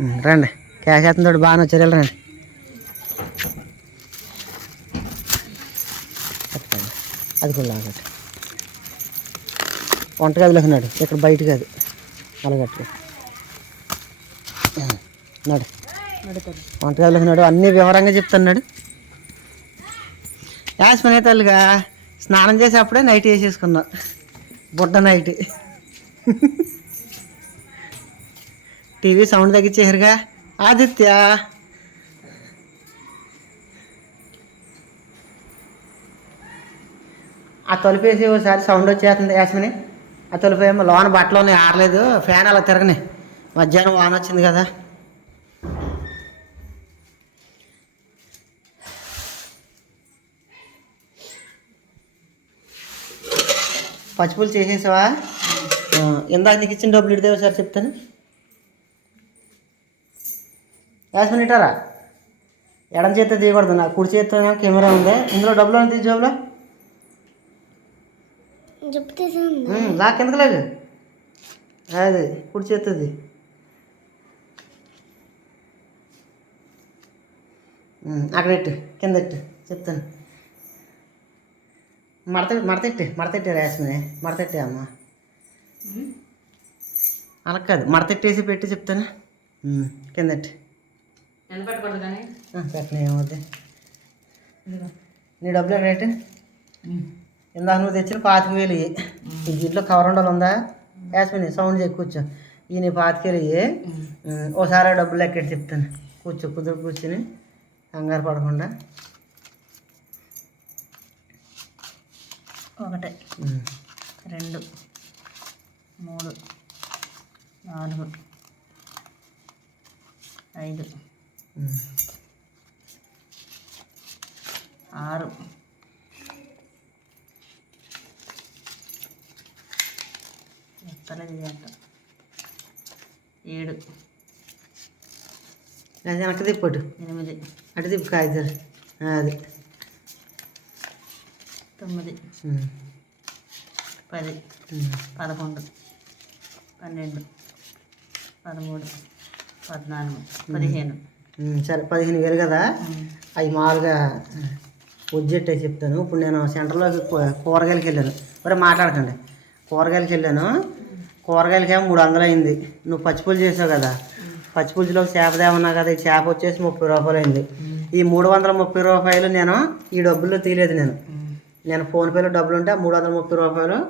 రండి. క్యాష్ తోడు బాగానే వచ్చారు. వెళ్ళరండి అది కూడా లాగట్టు. వంటగదిలోకి నాడు ఇక్కడ బయట కాదు అలాగట్టు నాడు. వంటగదిలోకి నాడు అన్నీ వివరంగా చెప్తున్నాడు. యాస్మిన్ తల్లిగా స్నానం చేసేప్పుడే నైట్ వేసేసుకున్నాం. బుడ్డ నైట్. టీవీ సౌండ్ తగ్గించేసారుగా ఆదిత్య. ఆ తలుపేసి ఒకసారి సౌండ్ వచ్చేస్తుంది యాస్మిని. ఆ తలుపు ఏమో లోన బట్టలు ఉన్నాయి ఆరలేదు. ఫ్యాన్ అలా తిరగని. మధ్యాహ్నం వాన వచ్చింది కదా. పచ్చిపులు చేసేసావా? ఇందాక నీకు ఇచ్చిన డబ్బులు ఇడితే ఒకసారి చెప్తాను. యాస్మిన్ ఇటారా ఎడం చేత్తో తీయకూడదు నా కుడి చేత్తో కెమెరా ఉంది. ఇందులో డబ్బులు ఉంది తీసి జోబులో. ఉమ్, లా కిందకి లేదు? అది కుడి చేస్తుంది అక్కడ ఎట్టు కింద ఎట్టు చెప్తాను. మడత మడతెట్టు మడతెట్టే రేసమే మడతెట్టే అమ్మ. అలా కాదు మడతెట్టేసి పెట్టి చెప్తాను. కింద ఎట్టు ఎంత పెట్టకూడదు కానీ? పెట్టిన ఏమవుద్ది నీ డబ్బులు రేటు? ఇందాక నువ్వు తెచ్చిన పాతిక వేలు. ఈ దీంట్లో కవర్ ఉండాలి ఉందా యాస్మిని సౌండ్ చేసి కూర్చో. ఈ నీ పాతికేలు ఓసారి డబ్బులు లెక్కెట్టి చెప్తాను. కూర్చో కుదురు కూర్చుని. కంగారు పడకుండా. ఒకటి. రెండు. మూడు. నాలుగు. ఐదు. ఉమ్. ఆరు ఎత్తలేదు ఇది అంట ఏడు అది వెనక్కి తిప్పటు ఎనిమిది అటు తిప్పు కాగితాలు ఆ, అది తొమ్మిది ఉమ్, పది ఉమ్. పదకొండు పన్నెండు పదమూడు పద్నాలుగు పదిహేను ఉమ్, సరే పదిహేను వేలు కదా. అవి మామూలుగా ఉజ్జెట్టే చెప్తాను. ఇప్పుడు నేను సెంటర్లోకి కూరగాయలకి వెళ్ళాను. మరి మాట్లాడకండి. కూరగాయలకి వెళ్ళాను. కూరగాయలకి ఏమో మూడు వందలు అయింది. నువ్వు పచ్చిపులు చేసావు కదా. పచ్చిపులుసులో చేప తేమన్నా కదా ఈ చేప వచ్చేసి ముప్పై రూపాయలు అయింది. ఈ మూడు వందల ముప్పై రూపాయలు నేను ఈ డబ్బుల్లో తీయలేదు నేను. నేను ఫోన్పేలో డబ్బులు ఉంటే ఆ మూడు వందల ముప్పై రూపాయలు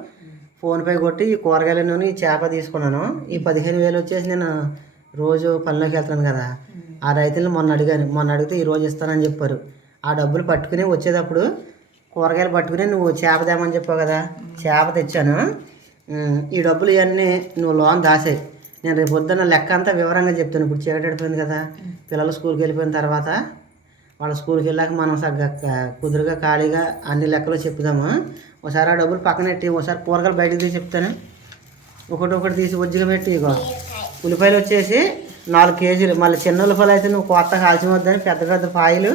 ఫోన్పే కొట్టి ఈ కూరగాయల నూనె ఈ చేప తీసుకున్నాను. ఈ పదిహేను వేలు వచ్చేసి నేను రోజు పనిలోకి వెళ్తాను కదా. ఆ రైతులను మొన్న అడిగాను. మొన్న అడిగితే ఈ రోజు ఇస్తానని చెప్పారు. ఆ డబ్బులు పట్టుకుని వచ్చేటప్పుడు కూరగాయలు పట్టుకుని నువ్వు చేప తేమని చెప్పావు కదా చేప తెచ్చాను. ఈ డబ్బులు ఇవన్నీ నువ్వు లోన్ దాసాయి. నేను రేపు పొద్దున్న లెక్క అంతా వివరంగా చెప్తాను. ఇప్పుడు చీకటి కదా పిల్లలు స్కూల్కి వెళ్ళిపోయిన తర్వాత వాళ్ళ స్కూల్కి వెళ్ళాక మనం సగ్గా కుదురుగా ఖాళీగా అన్ని లెక్కలు చెప్దాము. ఒకసారి ఆ డబ్బులు పక్కన పెట్టి ఒకసారి కూరగాయలు బయటకు తీసి చెప్తాను. ఒకటి ఒకటి తీసి ఉజ్జిగా పెట్టి ఇగో ఉల్లిపాయలు వచ్చేసి నాలుగు కేజీలు. మళ్ళీ చిన్న ఉల్లిపాయలు అయితే నువ్వు కొత్త కాల్చిన వద్దని పెద్ద పెద్ద పాయలు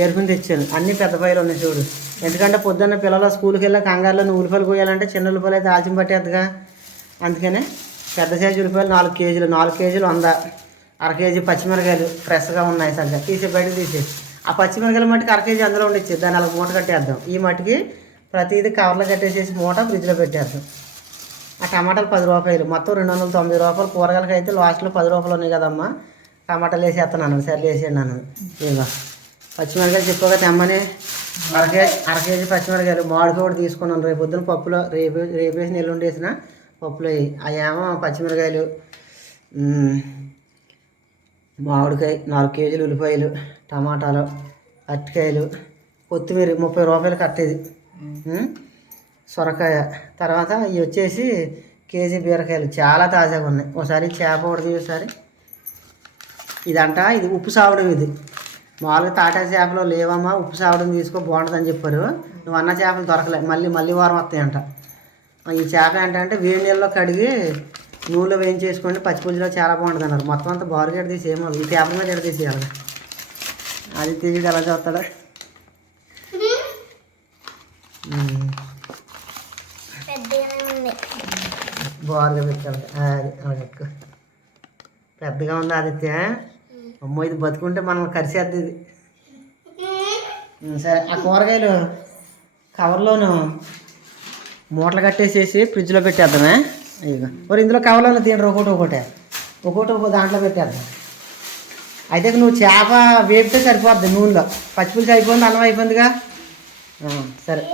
ఏరుకుని తెచ్చాను అన్ని పెద్ద పాయలు ఉన్నాయి చూడు. ఎందుకంటే పొద్దున్న పిల్లలు స్కూల్కి వెళ్ళిన కంగారులో నువ్వు ఉల్లిపాయలు కోయాలంటే చిన్న ఉల్లిపాయలు అయితే ఆల్చిన పట్టేద్దుగా. అందుకనే పెద్ద సైజు ఉల్లిపాయలు నాలుగు కేజీలు. నాలుగు కేజీలు వంద. అర కేజీ పచ్చిమిరకాయలు ఫ్రెష్గా ఉన్నాయి సరిగ్గా తీసి బయట తీసి ఆ పచ్చిమిరకాయల మట్టుకు అర కేజీ అందులో ఉండిచ్చి. దాన్ని అలా మూట కట్టేద్దాం. ఈ మట్టుకి ప్రతిదీ కవర్లో కట్టేసేసి మూట ఫ్రిడ్జ్లో పెట్టేద్దాం. ఆ టమాటాలు పది రూపాయలు. మొత్తం రెండు వందల తొంభై రూపాయలు. కూరగాయలకి అయితే లాస్ట్లో పది రూపాయలు ఉన్నాయి కదమ్మా. టమాటాలు వేసేస్తున్నాను. సరే వేసేయండి అన్నాను ఇదిగో. పచ్చిమిరకాయలు చెప్పగా తెమ్మని. అర కేజీ అర కేజీ పచ్చిమిరకాయలు మామిడికాయ కూడా తీసుకున్నాను. రేపు పొద్దున పప్పులో రేపు రేపు వేసిన ఎల్లుండి వేసిన పప్పులో వేయి. అవేమో పచ్చిమిరకాయలు మామిడికాయ నాలుగు కేజీలు ఉల్లిపాయలు టమాటాలు అరటికాయలు కొత్తిమీర ముప్పై రూపాయలు కట్టేది. సొరకాయ. తర్వాత ఇవి వచ్చేసి కేజీ బీరకాయలు. చాలా తాజాగా ఉన్నాయి. ఒకసారి చేప ఒకటి ఒకసారి ఇదంట ఇది ఉప్పు సావడం ఇది. మామూలుగా తాటా చేపలు లేవమ్మా ఉప్పు సావడం తీసుకో బాగుంటుందని చెప్పారు. నువ్వు అన్న చేపలు దొరకలే. మళ్ళీ మళ్ళీ వారం వస్తాయంట. ఈ చేప ఏంటంటే వేడి నీళ్ళలో కడిగి నూనెలో వేయించేసుకోండి. పచ్చిపులుసులో చాలా బాగుంటుంది అన్నారు. మొత్తం అంతా బారుగా తీసి ఏమో ఈ పేపర్ మీద ఎడ తీసేయాలి. అది తీసి ఎలా చూస్తాడా? బారుగా పెట్టాలి. అది అలా పెద్దగా ఉంది ఆదిత్య. అమ్మో ఇది బతుకుంటే మనం కరిసేద్ది ఇది. సరే ఆ కూరగాయలు కవర్లోను మూటలు కట్టేసేసి ఫ్రిడ్జ్లో పెట్టేద్దామే. ఇక మరి ఇందులో కవర్లోనే తినరు ఒకటి. ఒకటే ఒకటి ఒక దాంట్లో పెట్టేద్దాం. అయితే నువ్వు చేప వేపితే సరిపోద్ది నూనెలో. పచ్చిపులుసు అయిపోయింది అన్నం అయిపోయిందిగా? సరే.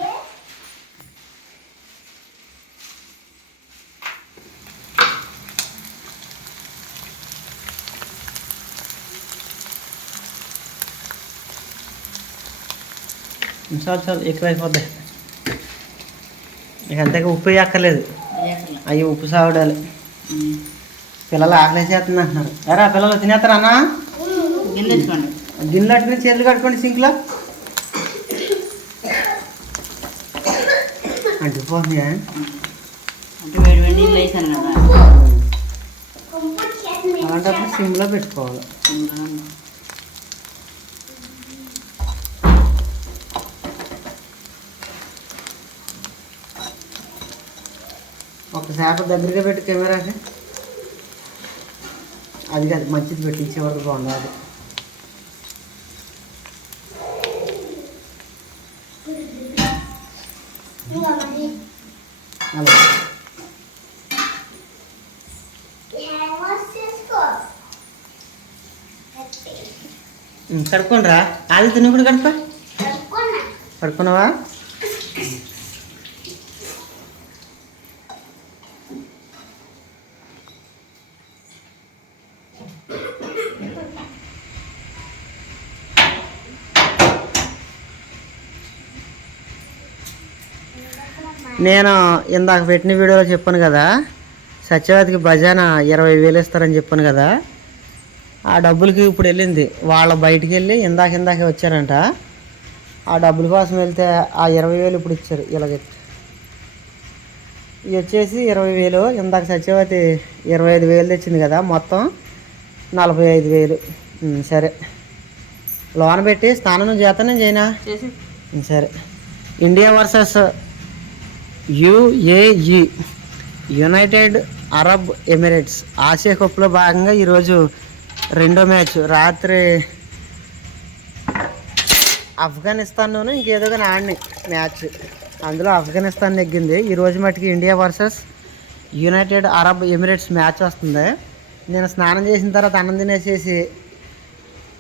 చాలు చాలు ఎక్కువైపోద్ది. ఇక అంతగా ఉప్పు వేయక్కర్లేదు. అవి ఉప్పు సావడాలి పిల్లలు ఆకలేసేస్తుంది అంటున్నారు. ఎరా పిల్లలు తినేస్తారా అన్న? గిన్నెలు అట్టుకుని చేతులు కట్టుకోండి సింక్లో. అంటే కదా. అలాంటప్పుడు సిమ్లో పెట్టుకోవాలి. ఒకసారి దగ్గరగా పెట్టి కెమెరాకి. అది కాదు మంచిది పెట్టి చివరికి బాగుండదు. అలా. ఉమ్, కడుక్కోండిరా. అది తిని కూడా కడుక్కో. కడుక్కున్నావా? నేను ఇందాక పెట్టిన వీడియోలో చెప్పాను కదా సత్యవతికి భజన ఇరవై వేలు ఇస్తారని చెప్పాను కదా ఆ డబ్బులకి ఇప్పుడు వెళ్ళింది. వాళ్ళ బయటికి వెళ్ళి ఇందాక ఇందాక వచ్చారంట. ఆ డబ్బుల కోసం వెళ్తే ఆ ఇరవై వేలు ఇప్పుడు ఇచ్చారు ఇలాగ. ఇవి వచ్చేసి ఇరవై వేలు. ఇందాక సత్యవతి ఇరవై ఐదు వేలు తెచ్చింది కదా మొత్తం నలభై ఐదు వేలు. సరే. లోన పెట్టి స్నానం చేస్తానే చేయనా సరే. India versus UAE United Arab Emirates. Asia కప్లో భాగంగా ఈరోజు రెండో మ్యాచ్. రాత్రి ఆఫ్ఘనిస్తాన్లోనూ ఇంకేదో కానీ ఆడినాయి మ్యాచ్. అందులో ఆఫ్ఘనిస్తాన్ నెగ్గింది. ఈరోజు మటుకి India versus United Arab Emirates match వస్తుంది. నేను స్నానం చేసిన తర్వాత అన్నం తినేసేసి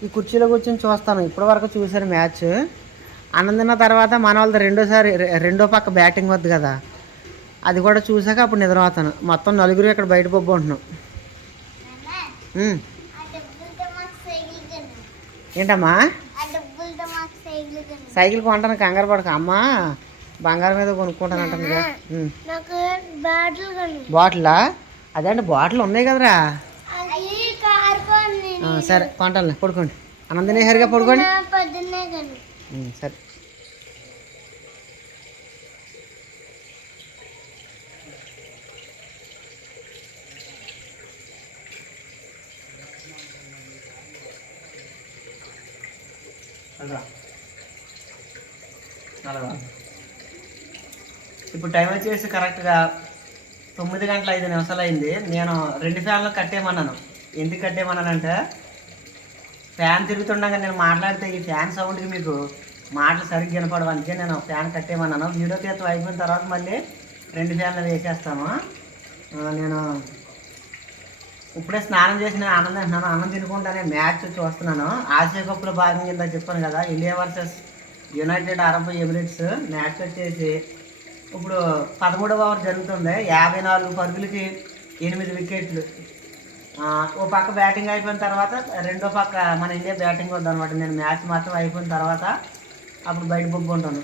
ఈ కుర్చీలో కూర్చొని చూస్తాను. ఇప్పటి వరకు చూశాను మ్యాచ్. అన్నందిన తర్వాత మన వాళ్ళది రెండోసారి రెండో పక్క బ్యాటింగ్ వద్దు కదా. అది కూడా చూసాక అప్పుడు నిద్రపోతాను. మొత్తం నలుగురు ఇక్కడ బయట బొబ్బు ఉంటున్నాం. ఏంటమ్మా? సైకిల్ కొంటాను కంగారు పడక. అమ్మా బంగారం మీద కొనుక్కుంటానంటాను కదా. బాటిలా? అదే అంటే బాటిల్ ఉన్నాయి కదరా? సరే కొంటాను పడుకోండి. అన్నం పడుకోండి. సరే. ఇప్పుడు టైం వచ్చేసి కరెక్ట్గా తొమ్మిది గంటల ఐదు నిమిషాలు అయింది. నేను రెండు ఫ్యాన్లు కట్టేయమన్నాను. ఎందుకు కట్టేయమన్నానంటే ఫ్యాన్ తిరుగుతుండగా నేను మాట్లాడితే ఈ ఫ్యాన్ సౌండ్కి మీకు మాటలు సరిగ్గా వినపడవు. అందుకే నేను ఫ్యాన్ కట్టేయమన్నాను. వీడియో తీర్థం అయిపోయిన తర్వాత మళ్ళీ రెండు ఫ్యాన్లు వేసేస్తాము నేను ఇప్పుడే స్నానం చేసిన ఆనందం అంటున్నాను అన్నం తినుకుంటానే మ్యాచ్ చూస్తున్నాను. ఆసియా కప్లో భాగం కింద చెప్పాను కదా India versus United Arab Emirates match వచ్చేసి ఇప్పుడు పదమూడవ ఓవర్ జరుగుతుంది. యాభై నాలుగు పరుగులకి ఎనిమిది వికెట్లు. ఓ పక్క బ్యాటింగ్ అయిపోయిన తర్వాత రెండో పక్క మన ఇండియా బ్యాటింగ్ వద్దు అనమాట నేను మ్యాచ్ మాత్రం అయిపోయిన తర్వాత అప్పుడు బయట బొబ్బుంటాను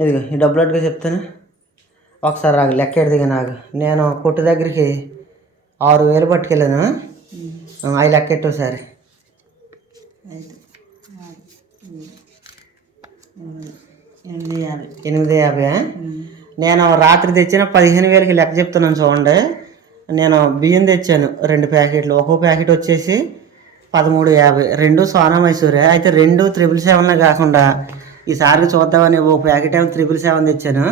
ఇదిగో ఈ డబ్బులు అట్టుగా చెప్తాను ఒకసారి రాగు లెక్క ఎడదిగా నాకు నేను కొట్టు దగ్గరికి ఆరు వేలు పట్టుకెళ్ళాను. అవి లెక్క ఎట్టు ఒకసారి. ఐదు ఆరు ఏడు ఎనిమిది యాభై. నేను రాత్రి తెచ్చిన పదిహేను వేలకి లెక్క చెప్తున్నాను చూడండి. నేను బియ్యం తెచ్చాను రెండు ప్యాకెట్లు. ఒక్కో ప్యాకెట్ వచ్చేసి పదమూడు యాభై. రెండు సోనా మైసూరే. అయితే రెండు త్రిపుల్ సెవెన్ కాకుండా ఈసారి చూద్దామని ఒక ప్యాకెట్ ఏమో త్రిపుల్ సెవెన్ తెచ్చాను.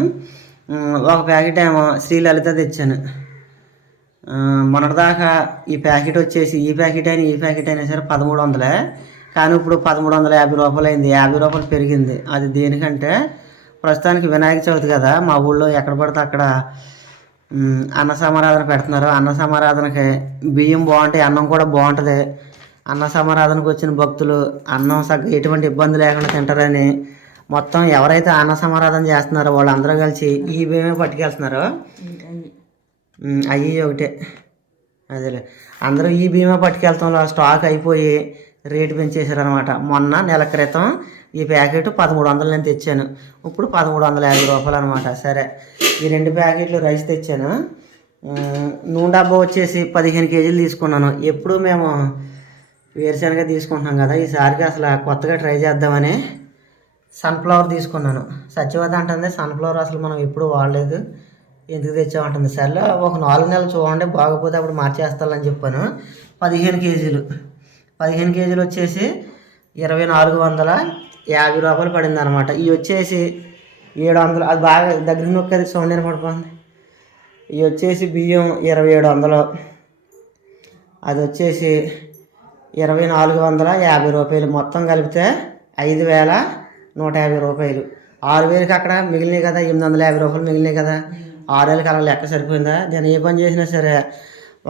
ఒక ప్యాకెట్ ఏమో శ్రీలలిత తెచ్చాను. మొన్నటిదాకా ఈ ప్యాకెట్ వచ్చేసి ఈ ప్యాకెట్ అయినా ఈ ప్యాకెట్ అయినా సరే పదమూడు వందలే. కానీ ఇప్పుడు పదమూడు వందల యాభై రూపాయలు అయింది. యాభై రూపాయలు పెరిగింది. అది దేనికంటే ప్రస్తుతానికి వినాయక చవితి కదా. మా ఊళ్ళో ఎక్కడ పడితే అక్కడ అన్న సమారాధన పెడుతున్నారు. అన్న సమారాధనకి బియ్యం బాగుంటాయి అన్నం కూడా బాగుంటుంది. అన్న సమారాధనకు వచ్చిన భక్తులు అన్నం సగ్గ ఎటువంటి ఇబ్బంది లేకుండా తింటారని మొత్తం ఎవరైతే అన్న సమారాధన చేస్తున్నారో వాళ్ళందరూ కలిసి ఈ బియ్యమే పట్టుకెళ్తున్నారు. అవి అయ్యి ఒకటే. అదేలే. అందరూ ఈ బీమా పట్టుకెళ్తాంలో స్టాక్ అయిపోయి రేటు పెంచేశారనమాట మొన్న నెల క్రితం ఈ ప్యాకెట్ పదమూడు వందలు నేను తెచ్చాను. ఇప్పుడు పదమూడు వందల యాభై రూపాయలు అనమాట సరే ఈ రెండు ప్యాకెట్లు రైస్ తెచ్చాను. నూనె డబ్బా వచ్చేసి పదిహేను కేజీలు తీసుకున్నాను. ఎప్పుడు మేము వేరుశనగ తీసుకుంటున్నాం కదా ఈసారికి అసలు కొత్తగా ట్రై చేద్దామని సన్ఫ్లవర్ తీసుకున్నాను. సత్యవతి అంటుంది సన్ఫ్లవర్ అసలు మనం ఎప్పుడు వాడలేదు. ఎందుకు తెచ్చామంటుంది సర్లే ఒక నాలుగు నెలలు చూడండి బాగపోతే అప్పుడు మార్చేస్తానని చెప్పాను. పదిహేను కేజీలు. పదిహేను కేజీలు వచ్చేసి ఇరవై నాలుగు వందల యాభై రూపాయలు పడింది అనమాట ఇవి వచ్చేసి ఏడు వందలు అది బాగా దగ్గర నొక్కది అది అని పడిపోతుంది ఇవి వచ్చేసి బియ్యం ఇరవై ఏడు వందలు. అది వచ్చేసి ఇరవై నాలుగు వందల యాభై రూపాయలు. మొత్తం కలిపితే ఐదు వేల నూట యాభై రూపాయలు. ఆరు వేలకి అక్కడ మిగిలినాయి కదా ఎనిమిది వందల యాభై రూపాయలు మిగిలినాయి కదా. ఆరు వేలకి అలా లెక్క సరిపోయిందా? నేను ఏ పని చేసినా సరే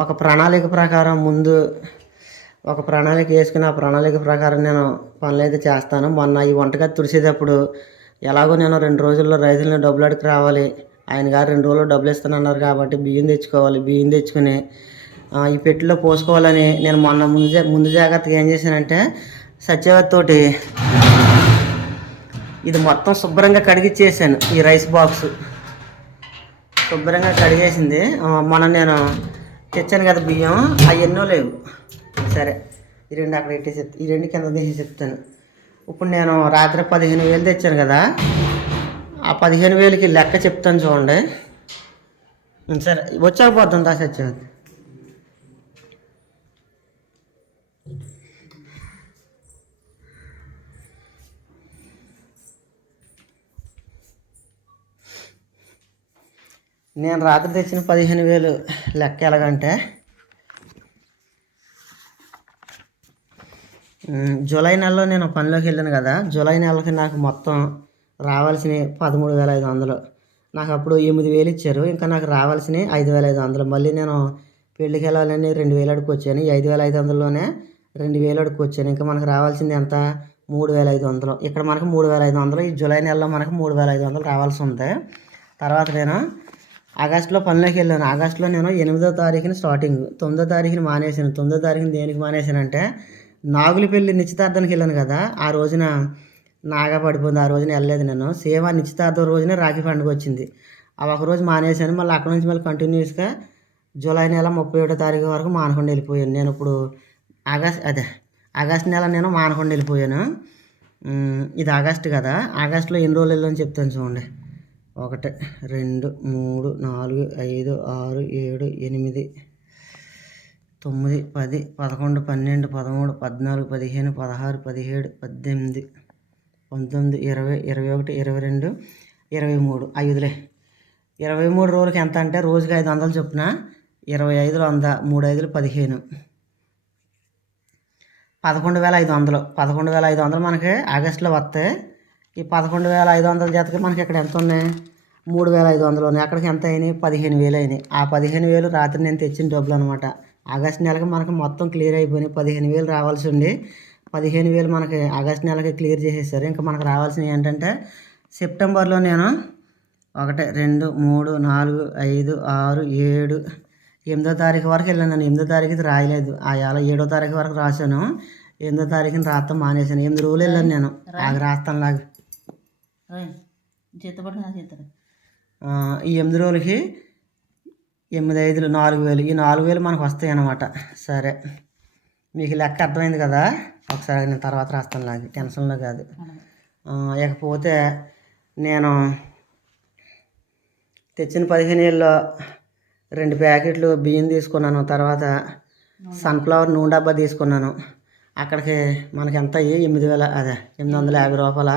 ఒక ప్రణాళిక ప్రకారం ముందు ఒక ప్రణాళిక వేసుకుని ఆ ప్రణాళిక ప్రకారం నేను పనులు అయితే చేస్తాను. మొన్న ఈ వంటగది తుడిసేటప్పుడు ఎలాగో నేను రెండు రోజుల్లో రైతులని డబ్బులు అడిగి రావాలి. ఆయన గారు రెండు రోజుల్లో డబ్బులు ఇస్తానన్నారు కాబట్టి బియ్యం తెచ్చుకోవాలి బియ్యం తెచ్చుకుని ఈ పెట్టిలో పోసుకోవాలని నేను మొన్న ముందు ముందు జాగ్రత్తగా ఏం చేశానంటే సత్యవతి తోటి ఇది మొత్తం శుభ్రంగా కడిగిచ్చేసాను ఈ రైస్ బాక్స్. శుభ్రంగా కడిగేసింది. మొన్న నేను తెచ్చాను కదా బియ్యం అవి ఎన్నో లేవు. సరే ఈ రెండు అక్కడ ఇట్టేసి ఈ రెండు కింద తీసి చెప్తాను ఇప్పుడు నేను రాత్రి పదిహేను వేలు తెచ్చాను కదా ఆ పదిహేను వేలకి లెక్క చెప్తాను చూడండి. సరే వచ్చాక పోతాం దా నేను రాత్రి తెచ్చిన పదిహేను వేలు లెక్క ఎలాగంటే జూలై నెలలో నేను పనిలోకి వెళ్ళాను కదా జూలై నెలకి నాకు మొత్తం రావాల్సినవి పదమూడు వేల ఐదు వందలు. నాకు అప్పుడు ఎనిమిది వేలు ఇచ్చారు ఇంకా నాకు రావాల్సినవి ఐదు వేల ఐదు వందలు. మళ్ళీ నేను పెళ్ళికి వెళ్ళాలని రెండు వేలు వచ్చాను. ఈ ఐదు వేల ఐదు వందలలోనే రెండు వేలు అడుక్కొచ్చాను ఇంకా మనకు రావాల్సింది ఎంత? మూడు వేల ఐదు వందలు. ఇక్కడ మనకు మూడు వేల ఐదు వందలు. ఈ జూలై నెలలో మనకు మూడు వేల ఐదు వందలు రావాల్సి ఉంది. తర్వాత నేను ఆగస్టులో పనిలోకి వెళ్ళాను. ఆగస్టులో నేను ఎనిమిదో తారీఖున స్టార్టింగ్ తొమ్మిదో తారీఖున మానేశాను. తొమ్మిదో తారీఖున దేనికి మానేశానంటే అంటే నాగులపల్లి నిశ్చితార్థానికి వెళ్ళాను కదా ఆ రోజున నాగా పడిపోయింది. ఆ రోజున వెళ్ళలేదు నేను. సేవ నిశ్చితార్థం రోజునే రాఖీ పండుగ వచ్చింది. ఆ ఒక రోజు మానేశాను. మళ్ళీ అక్కడ నుంచి మళ్ళీ కంటిన్యూస్గా జూలై నెల ముప్పై ఒకటో తారీఖు వరకు మానకొండ వెళ్ళిపోయాను. నేను ఇప్పుడు ఆగస్ట్ అదే ఆగస్ట్ నెల నేను మానకొండ వెళ్ళిపోయాను. ఇది ఆగస్ట్ కదా. ఆగస్టులో ఎన్ని రోజులు వెళ్ళని చెప్తాను చూడండి. ఒకటి రెండు మూడు నాలుగు ఐదు ఆరు ఏడు ఎనిమిది తొమ్మిది పది పదకొండు పన్నెండు పదమూడు పద్నాలుగు పదిహేను పదహారు పదిహేడు పద్దెనిమిది పంతొమ్మిది ఇరవై ఇరవై ఒకటి ఇరవై రెండు ఇరవై మూడు. ఐదులే. ఇరవై మూడు రోజులకి ఎంత అంటే రోజుకి ఐదు వందలు చొప్పున ఇరవై ఐదులు వంద మూడు ఐదులు పదిహేను. పదకొండు వేల ఐదు వందలు. పదకొండు వేల ఐదు వందలు మనకి ఆగస్టులో వస్తాయి ఈ పదకొండు వేల ఐదు వందల జతకి మనకి ఇక్కడ ఎంత ఉన్నాయి? మూడు వేల ఐదు వందలు ఉన్నాయి అక్కడికి ఎంత అయినాయి? పదిహేను వేలు అయినాయి. ఆ పదిహేను వేలు రాత్రి నేను తెచ్చిన డబ్బులు అనమాట ఆగస్ట్ నెలకి మనకి మొత్తం క్లియర్ అయిపోయినాయి. పదిహేను వేలు రావాల్సి ఉండి పదిహేను వేలు మనకి ఆగస్ట్ నెలకి క్లియర్ చేసేసారు. ఇంకా మనకు రావాల్సినవి ఏంటంటే సెప్టెంబర్లో నేను ఒకటి రెండు మూడు నాలుగు ఐదు ఆరు ఏడు ఎనిమిదో తారీఖు వరకు వెళ్ళాను. నేను ఎనిమిదో తారీఖు రాయలేదు. ఆ అలా ఏడో తారీఖు వరకు రాశాను. ఎనిమిదో తారీఖుని రాస్తాం మానేశాను. ఎనిమిది రోజులు వెళ్ళాను నేను. రాస్తాను లాగా ఓయ్, చేతపడి నా చేస్తాడు ఆ, ఈ ఎనిమిది రోజులకి ఎనిమిది ఐదులు నాలుగు వేలు. ఈ నాలుగు వేలు మనకు వస్తాయి అన్నమాట. సరే. మీకు లెక్క అర్థమైంది కదా? ఒకసారి నేను తర్వాత రాస్తాను నాకు. టెన్షన్లో కాదు. ఇకపోతే నేను తెచ్చిన పదిహేను ఏళ్ళలో రెండు ప్యాకెట్లు బియ్యం తీసుకున్నాను. తర్వాత సన్ఫ్లవర్ నూనె డబ్బా తీసుకున్నాను. అక్కడికి మనకి ఎంత అయ్యి? ఎనిమిది వేల అదే ఎనిమిది వందల యాభై రూపాయల?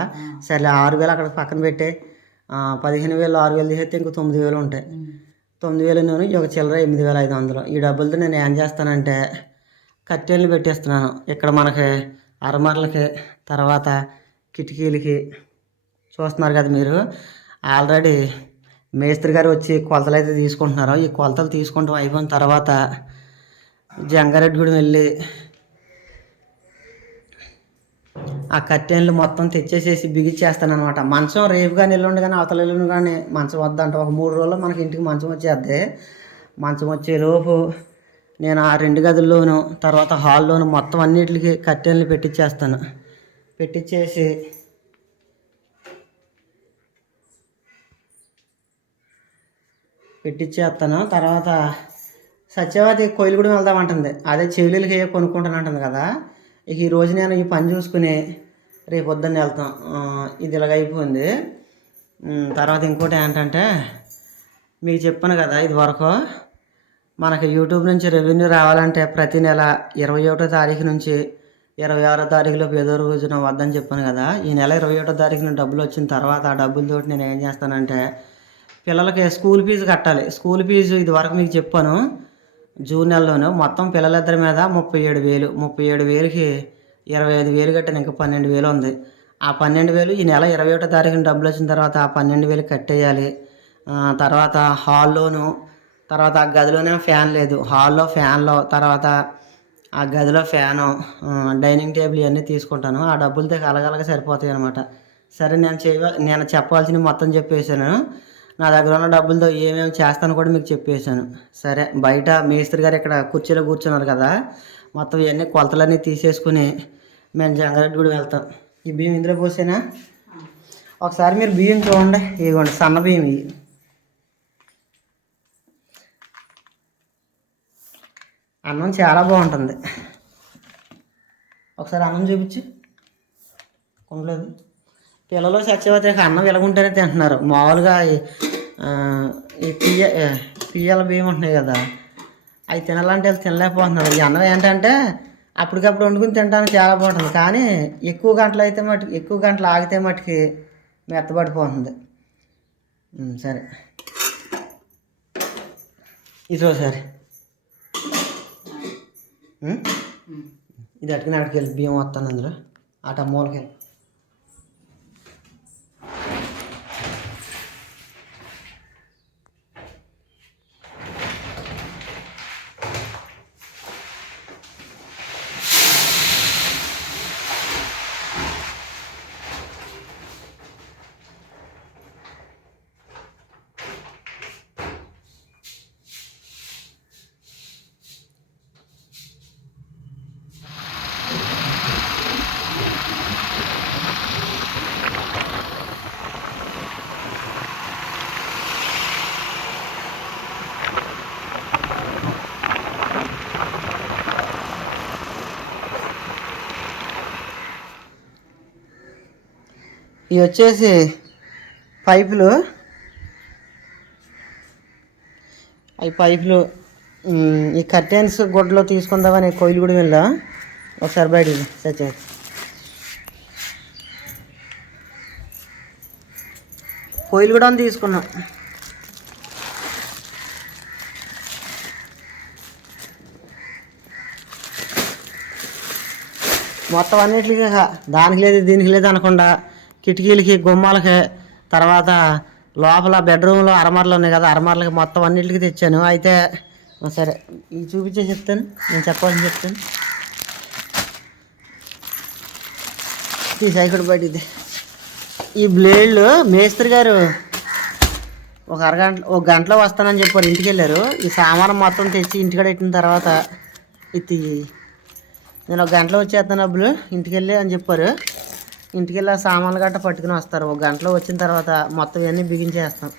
సరే ఆరు వేలు అక్కడికి పక్కన పెట్టి పదిహేను వేలు ఆరు వేలు తీసేస్తే ఇంకో తొమ్మిది వేలు ఉంటాయి. తొమ్మిది వేలు నేను ఒక చిల్లర ఎనిమిది వేల ఐదు వందలు. ఈ డబ్బులతో నేను ఏం చేస్తానంటే కట్టెలు పెట్టేస్తున్నాను. ఇక్కడ మనకి అరమరలకి తర్వాత కిటికీలకి చూస్తున్నారు కదా మీరు. ఆల్రెడీ మేస్త్రి గారు వచ్చి కొలతలు అయితే తీసుకుంటున్నారు. ఈ కొలతలు తీసుకుంటాం అయిపోయిన తర్వాత జంగారెడ్డిగూడెం వెళ్ళి ఆ కట్టెన్లు మొత్తం తెచ్చేసేసి బిగిచ్చేస్తాను అనమాట మంచం రేపు కానీ ఎల్లుండి కానీ అవతల ఎల్లుండి కానీ మంచం వద్దంట. ఒక మూడు రోజుల్లో మనకి ఇంటికి మంచం వచ్చేద్ది. మంచం వచ్చేలోపు నేను ఆ రెండు గదుల్లోను తర్వాత హాల్లోను మొత్తం అన్నిటికి కట్టెన్లు పెట్టించేస్తాను పెట్టించేసి పెట్టించేస్తాను తర్వాత సత్యవతి కొయిలుగూడెం వెళ్దామంటుంది. అదే చెవిలీలకి కొనుక్కుంటాను అంటుంది కదా. ఇక ఈ రోజు నేను ఈ పని చూసుకుని రేపు పొద్దున్న వెళ్తాం ఇది ఇలాగ అయిపోయింది. తర్వాత ఇంకోటి ఏంటంటే మీకు చెప్పాను కదా ఇది వరకు మనకి యూట్యూబ్ నుంచి రెవెన్యూ రావాలంటే ప్రతి నెల ఇరవై ఒకటో తారీఖు నుంచి ఇరవై ఆరో తారీఖులోపు ఏదో రోజున వద్దని చెప్పాను కదా. ఈ నెల ఇరవై ఒకటో తారీఖున డబ్బులు వచ్చిన తర్వాత ఆ డబ్బులతో నేను ఏం చేస్తానంటే పిల్లలకి స్కూల్ ఫీజు కట్టాలి. స్కూల్ ఫీజు ఇది వరకు మీకు చెప్పాను జూన్ నెలలోనూ. మొత్తం పిల్లలిద్దరి మీద ముప్పై ఏడు వేలు ముప్పై ఏడు వేలకి ఇరవై ఐదు వేలు కట్టాను ఇంకా పన్నెండు వేలు ఉంది. ఆ పన్నెండు వేలు ఈ నెల ఇరవై ఒకటో తారీఖున డబ్బులు వచ్చిన తర్వాత ఆ పన్నెండు వేలు కట్టేయాలి. తర్వాత హాల్లోను తర్వాత ఆ గదిలోనే ఫ్యాన్ లేదు. హాల్లో ఫ్యాన్లో తర్వాత ఆ గదిలో ఫ్యాను డైనింగ్ టేబుల్ ఇవన్నీ తీసుకుంటాను. ఆ డబ్బులతో కలగలగా సరిపోతాయి అనమాట సరే నేను చేయ నేను చెప్పాల్సినవి మొత్తం చెప్పేశాను. నా దగ్గర ఉన్న డబ్బులతో ఏమేమి చేస్తాను కూడా మీకు చెప్పేశాను. సరే బయట మేస్త్రి గారు ఇక్కడ కుర్చీలో కూర్చున్నారు కదా. మొత్తం ఇవన్నీ కొలతలన్నీ తీసేసుకుని మేము జంగారెడ్డి కూడా వెళ్తాం. ఈ బియ్యం ఇందులో పోసేనా? ఒకసారి మీరు బియ్యం చూడండి. ఇదిగోండి సన్న బియ్యం ఇవి అన్నం చాలా బాగుంటుంది. ఒకసారి అన్నం చూపించు. ఉండలేదు పిల్లలు సత్యవతికి అన్నం వెలగుంటేనే తింటున్నారు. మామూలుగా ఈ- పియ్య పియ్యల బియ్యం ఉంటున్నాయి కదా. అవి తినాలంటే వీళ్ళు తినలేకపోతున్నారు. ఈ అన్నం ఏంటంటే అప్పటికప్పుడు వండుకుని తినడానికి చాలా బాగుంటుంది. కానీ ఎక్కువ గంటలు అయితే మటుకు ఎక్కువ గంటలు ఆగితే మటుకి మెత్తబడిపోతుంది. సరే. ఇది సరే? ఇది అట్టుకుని అక్కడికి వెళ్ళి బియ్యం వస్తాను అందులో. అట మూలకి ఇవి వచ్చేసి పైపులు. అవి పైపులు ఈ కర్టెన్స్ గుడ్డలో తీసుకుందామని కోయిలు కూడా వెళ్ళా. ఒకసారి బయట సచిన్ కోయిలు కూడా తీసుకున్నాం. మొత్తం అన్నిటికీ దానికి లేదు దీనికి లేదు అనకుండా కిటికీలకి గుమ్మాలకి తర్వాత లోపల బెడ్రూమ్లో అరమరలు ఉన్నాయి కదా అరమరలకి మొత్తం అన్నిటికీ తెచ్చాను. అయితే సరే ఇవి చూపించే చెప్తాను నేను చెప్పాలని చెప్తాను. ఈ సైకిల్ బయట ఇది ఈ బ్లేడ్లు మేస్త్రి గారు ఒక అరగంట ఒక గంటలో వస్తానని చెప్పారు ఇంటికి వెళ్ళారు ఈ సామాను మొత్తం తెచ్చి ఇంటికాడ పెట్టిన తర్వాత ఇది నేను ఒక గంటలో వచ్చేస్తాను అబ్బులు ఇంటికి వెళ్ళి అని చెప్పారు. ఇంటికి వెళ్ళి సామాన్లు గట్ట పట్టుకుని వస్తారు. ఒక గంటలో వచ్చిన తర్వాత మొత్తం ఇవన్నీ బిగించేస్తాం.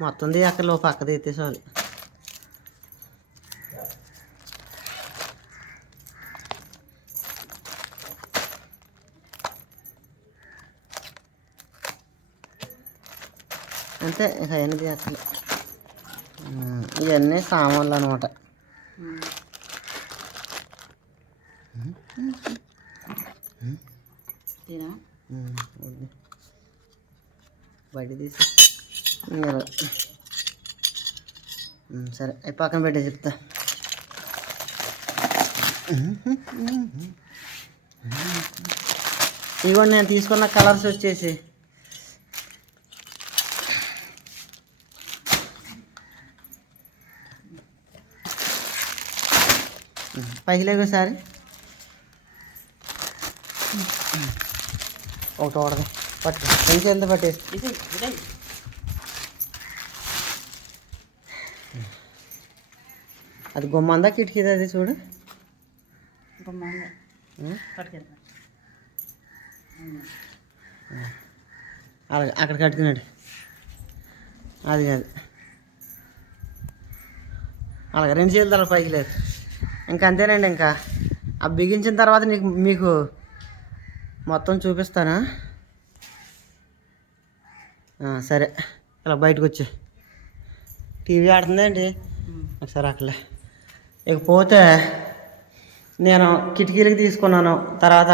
మొత్తం అక్కడ పక్క ఎత్తే చాలు అంతే ఇక అవన్నీ అసలు ఇవన్నీ సామాన్లు అనమాట తినా బయట తీసి మీరు ఉమ్, సరే అవి పక్కన పెట్టే చెప్తా. ఇదిగోండి నేను తీసుకున్న కలర్స్ వచ్చేసి. పైకి లేకోసారి ఒకటి ఒకటి పట్టు పెంచి ఎంత పట్టేసి ఇది ఇదే అది గుమ్మందా కిటికీది అది చూడు? అలాగే అక్కడ కట్టుకున్నాడు. అది కాదు. అలాగే రెండు చేతులు అలా పైకి లేదు ఇంకా అంతేనండి ఇంకా. ఆ బిగించిన తర్వాత నీకు మీకు మొత్తం చూపిస్తానా? సరే. ఇలా బయటకు వచ్చి. టీవీ ఆడుతుందండి ఒకసారి అక్కలే ఇకపోతే నేను కిటికీలకి తీసుకున్నాను తర్వాత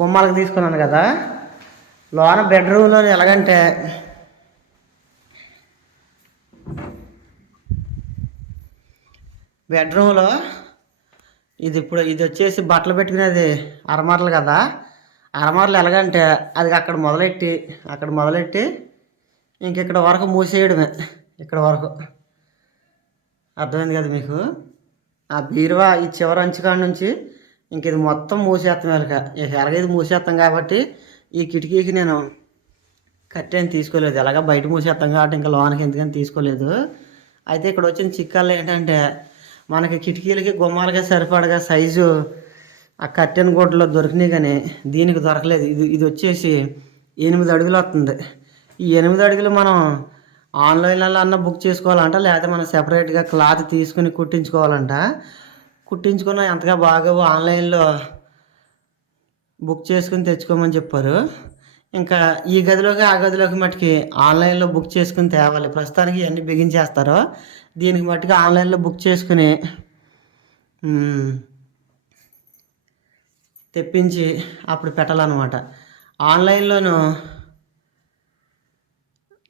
గుమ్మాలకు తీసుకున్నాను కదా. లోన బెడ్రూమ్లో ఎలాగంటే బెడ్రూమ్లో ఇది ఇప్పుడు ఇది వచ్చేసి బట్టలు పెట్టుకునేది అరమార్లు కదా. అరమార్లు ఎలాగంటే అది అక్కడ మొదలెట్టి అక్కడ మొదలెట్టి ఇంక ఇక్కడ వరకు మూసేయడమే ఇక్కడ వరకు. అర్థమైంది కదా మీకు? ఆ బీరువా ఈ చివరి అంచుకాడ నుంచి ఇంక ఇది మొత్తం మూసేస్తాం ఎలాగ ఇక ఎలాగ ఇది మూసేస్తాం కాబట్టి ఈ కిటికీకి నేను కట్టేం తీసుకోలేదు. ఎలాగ బయట మూసేస్తాం కాబట్టి ఇంకా లోనకి ఎందుకని తీసుకోలేదు. అయితే ఇక్కడ వచ్చిన చిక్కాలు ఏంటంటే మనకి కిటికీలకి గుమ్మాలకి సరిపడగా సైజు ఆ కట్టెన్ గుడ్డలో దొరికినాయి కానీ దీనికి దొరకలేదు. ఇది ఇది వచ్చేసి ఎనిమిది అడుగులు వస్తుంది. ఈ ఎనిమిది అడుగులు మనం ఆన్లైన్లో అన్న బుక్ చేసుకోవాలంట లేకపోతే మనం సెపరేట్గా క్లాత్ తీసుకుని కుట్టించుకోవాలంట. కుట్టించుకున్న ఎంతగా బాగా ఆన్లైన్లో బుక్ చేసుకుని తెచ్చుకోమని చెప్పారు. ఇంకా ఈ గదిలోకి ఆ గదిలోకి మట్టుకి ఆన్లైన్లో బుక్ చేసుకుని తేవాలి. ప్రస్తుతానికి ఇవన్నీ బిగించేస్తారు దీనికి మట్టుకు ఆన్లైన్లో బుక్ చేసుకుని తెప్పించి అప్పుడు పెట్టాలన్నమాట. ఆన్లైన్లోనూ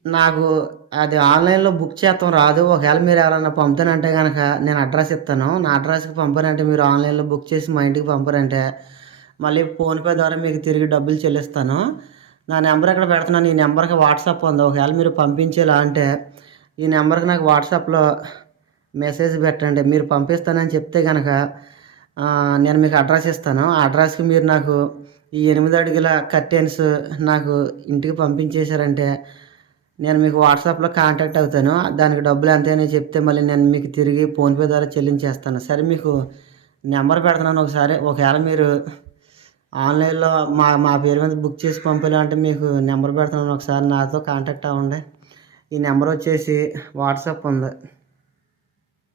నాకు అది ఆన్లైన్లో బుక్ చేస్తాం రాదు. ఒకవేళ మీరు ఎవరైనా పంపుతానంటే కనుక నేను అడ్రస్ ఇస్తాను నా అడ్రస్కి పంపారంటే మీరు ఆన్లైన్లో బుక్ చేసి మా ఇంటికి పంపారంటే మళ్ళీ ఫోన్పే ద్వారా మీకు తిరిగి డబ్బులు చెల్లిస్తాను. నా నెంబర్ ఎక్కడ పెడుతున్నాను? ఈ నెంబర్కి వాట్సాప్ ఉంది. ఒకవేళ మీరు పంపించేలా అంటే ఈ నెంబర్కి నాకు వాట్సాప్లో మెసేజ్ పెట్టండి. మీరు పంపిస్తానని చెప్తే కనుక నేను మీకు అడ్రస్ ఇస్తాను. ఆ అడ్రస్కి మీరు నాకు ఈ ఎనిమిది అడుగుల కర్టెన్స్ నాకు ఇంటికి పంపించేశారంటే నేను మీకు వాట్సాప్లో కాంటాక్ట్ అవుతాను. దానికి డబ్బులు ఎంతైనా చెప్తే మళ్ళీ నేను మీకు తిరిగి ఫోన్పే ద్వారా చెల్లించేస్తాను. సరే మీకు నెంబర్ పెడుతున్నాను ఒకసారి. ఒకవేళ మీరు ఆన్లైన్లో మా మా పేరు మీద బుక్ చేసి పంపాలంటే మీకు నెంబర్ పెడుతున్నాను ఒకసారి. నాతో కాంటాక్ట్ అవ్వండి. ఈ నెంబర్ వచ్చేసి వాట్సాప్ ఉంది.